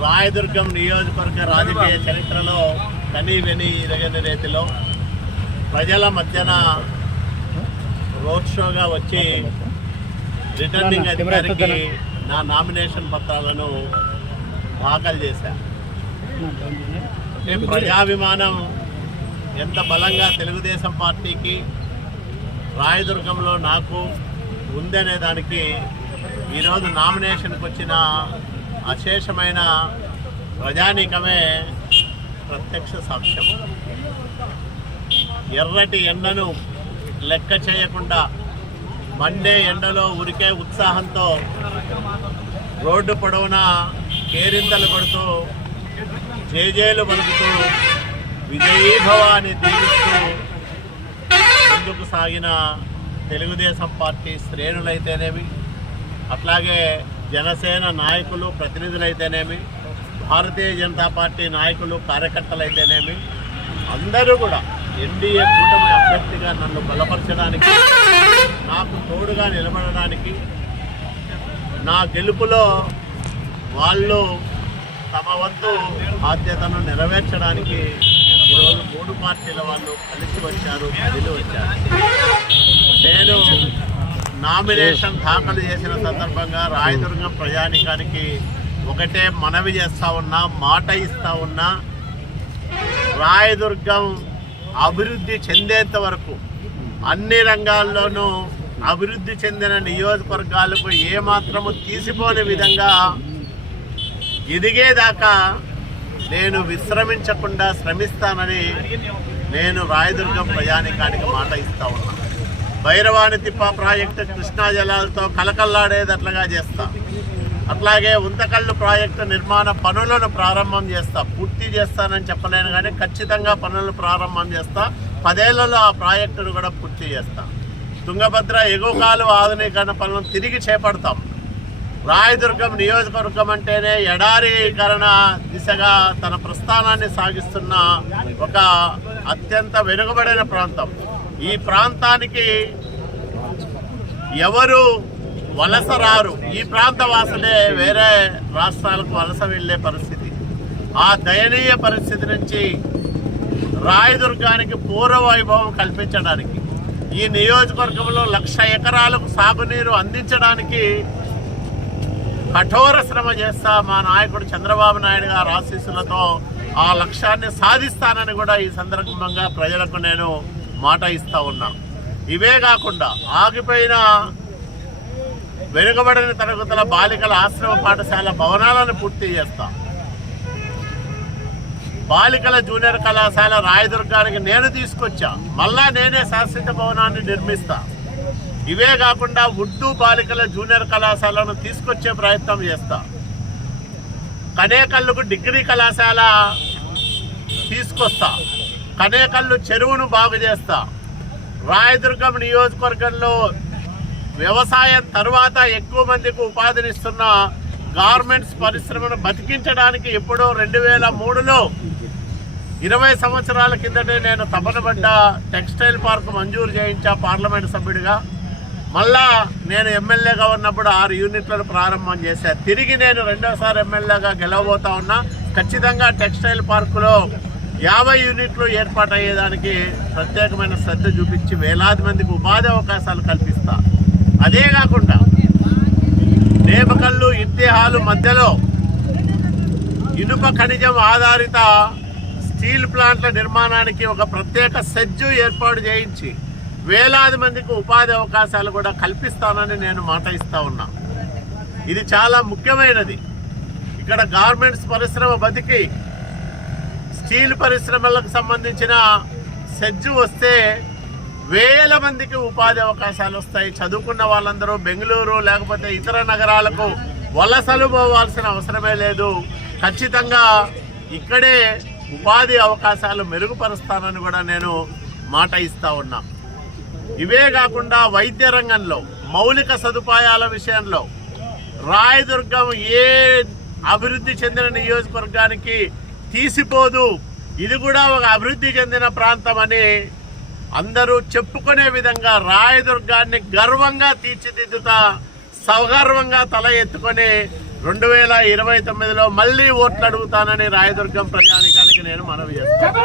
రాయదుర్గం నియోజకవర్గ రాజకీయ చరిత్రలో కనీ వెని ఎరగని రీతిలో ప్రజల మధ్యన రోడ్ షోగా వచ్చి రిటర్నింగ్ అధికారికి నా నామినేషన్ పత్రాలను దాఖలు చేశాను ప్రజాభిమానం ఎంత బలంగా తెలుగుదేశం పార్టీకి రాయదుర్గంలో నాకు ఉందనే దానికి ఈరోజు నామినేషన్కి వచ్చిన అశేషమైన ప్రజానీకమే ప్రత్యక్ష సాక్ష్యం ఎర్రటి ఎండను లెక్క చేయకుండా మండే ఎండలో ఉరికే ఉత్సాహంతో రోడ్డు పొడవునా కేరింతలు కొడుతూ జేజేలు పలుకుతూ విజయీభవాన్ని దీవిస్తూ ముందుకు సాగిన తెలుగుదేశం పార్టీ శ్రేణులైతేనేమి అట్లాగే జనసేన నాయకులు ప్రతినిధులైతేనేమి భారతీయ జనతా పార్టీ నాయకులు కార్యకర్తలైతేనేమి అందరూ కూడా ఎన్డీఏ కూటమి అభ్యర్థిగా నన్ను బలపరచడానికి నాకు తోడుగా నిలబడడానికి నా గెలుపులో వాళ్ళు తమ వంతు బాధ్యతను నెరవేర్చడానికి ఈరోజు మూడు పార్టీల వాళ్ళు కలిసి వచ్చారు కలిసి వచ్చారు. నేను నామినేషన్ దాఖలు చేసిన సందర్భంగా రాయదుర్గం ప్రజానికానికి ఒకటే మనవి చేస్తా ఉన్నా మాట ఇస్తా ఉన్నా రాయదుర్గం అభివృద్ధి చెందేంత వరకు అన్ని రంగాల్లోనూ అభివృద్ధి చెందిన నియోజకవర్గాలకు ఏమాత్రము తీసిపోని విధంగా ఎదిగేదాకా నేను విశ్రమించకుండా శ్రమిస్తానని నేను రాయదుర్గం ప్రయాణికానికి మాట ఇస్తా ఉన్నా. భైరవాణి తిప్ప ప్రాజెక్టు కృష్ణా జలాలతో కలకల్లాడేదట్లుగా చేస్తాం. అట్లాగే ఉంతకళ్ళు ప్రాజెక్టు నిర్మాణ పనులను ప్రారంభం చేస్తా. పూర్తి చేస్తానని చెప్పలేను కానీ ఖచ్చితంగా పనులు ప్రారంభం చేస్తా. పదేళ్ళలో ఆ ప్రాజెక్టును కూడా పూర్తి చేస్తాం. తుంగభద్ర ఎగువ కాలువ ఆధునీకరణ పనులను తిరిగి చేపడతాం. రాయదుర్గం నియోజకవర్గం అంటేనే ఎడారీకరణ దిశగా తన ప్రస్థానాన్ని సాగిస్తున్న ఒక అత్యంత వెనుకబడిన ప్రాంతం. ఈ ప్రాంతానికి ఎవరు వలస రారు. ఈ ప్రాంత వాసులే వేరే రాష్ట్రాలకు వలస వెళ్ళే పరిస్థితి. ఆ దయనీయ పరిస్థితి నుంచి రాయదుర్గానికి పూర్వ వైభవం కల్పించడానికి ఈ నియోజకవర్గంలో లక్ష ఎకరాలకు సాగునీరు అందించడానికి కఠోర శ్రమ చేస్తా మా నాయకుడు చంద్రబాబు నాయుడు గారు ఆశీస్సులతో ఆ లక్ష్యాన్ని సాధిస్తానని కూడా ఈ సందర్భంగా ప్రజలకు నేను మాట ఇస్తా ఉన్నా. ఇవే కాకుండా ఆగిపోయిన వెనుకబడిన తరగతుల బాలికల ఆశ్రమ పాఠశాల భవనాలను పూర్తి చేస్తా. బాలికల జూనియర్ కళాశాల రాయదుర్గానికి నేను తీసుకొచ్చా. మళ్ళా నేనే శాశ్వత భవనాన్ని నిర్మిస్తా. ఇవే కాకుండా ఉర్దూ బాలికల జూనియర్ కళాశాలను తీసుకొచ్చే ప్రయత్నం చేస్తా. కనేకల్లుకు డిగ్రీ కళాశాల తీసుకొస్తా. కనేకల్లు చెరువును బాగు చేస్తా. రాయదుర్గం నియోజకవర్గంలో వ్యవసాయం తర్వాత ఎక్కువ మందికి ఉపాధినిస్తున్న గార్మెంట్స్ పరిశ్రమను బతికించడానికి ఎప్పుడో రెండు వేల మూడులో ఇరవై సంవత్సరాల కిందటే నేను తపనబడ్డ టెక్స్టైల్ పార్క్ మంజూరు చేయించా పార్లమెంట్ సభ్యుడిగా. మళ్ళా నేను ఎమ్మెల్యేగా ఉన్నప్పుడు ఆరు యూనిట్లను ప్రారంభం చేశాను తిరిగి నేను రెండోసారి ఎమ్మెల్యేగా గెలవబోతా ఉన్నా. ఖచ్చితంగా టెక్స్టైల్ పార్కులో యాభై యూనిట్లు ఏర్పాటు అయ్యేదానికి ప్రత్యేకమైన శ్రద్ధ చూపించి వేలాది మందికి ఉపాధి అవకాశాలు కల్పిస్తా. అదే కాకుండా నేమకల్లు ఇత్తిహాలు మధ్యలో ఇనుప ఖనిజం ఆధారిత స్టీల్ ప్లాంట్ల నిర్మాణానికి ఒక ప్రత్యేక సెజ్జు ఏర్పాటు చేయించి వేలాది మందికి ఉపాధి అవకాశాలు కూడా కల్పిస్తానని నేను మాట ఇస్తా ఉన్నా. ఇది చాలా ముఖ్యమైనది. ఇక్కడ గార్మెంట్స్ పరిశ్రమ బతికి స్టీల్ పరిశ్రమలకు సంబంధించిన సెజ్జు వస్తే వేల మందికి ఉపాధి అవకాశాలు వస్తాయి. చదువుకున్న వాళ్ళందరూ బెంగళూరు లేకపోతే ఇతర నగరాలకు వలసలు పోవాల్సిన అవసరమే లేదు. ఖచ్చితంగా ఇక్కడే ఉపాధి అవకాశాలు మెరుగుపరుస్తానని కూడా నేను మాట ఇస్తా ఉన్నా. ఇవే కాకుండా వైద్య రంగంలో మౌలిక సదుపాయాల విషయంలో రాయదుర్గం ఏ అభివృద్ధి చెందిన నియోజకవర్గానికి తీసిపోదు. ఇది కూడా ఒక అభివృద్ధి చెందిన ప్రాంతం అని అందరూ చెప్పుకునే విధంగా రాయదుర్గాన్ని గర్వంగా తీర్చిదిద్దుతా సౌగర్వంగా తల ఎత్తుకొని రెండు వేల ఇరవై తొమ్మిదిలో మళ్ళీ ఓట్లు అడుగుతానని రాయదుర్గం ప్రజానికానికి నేను మనవి చేస్తాను.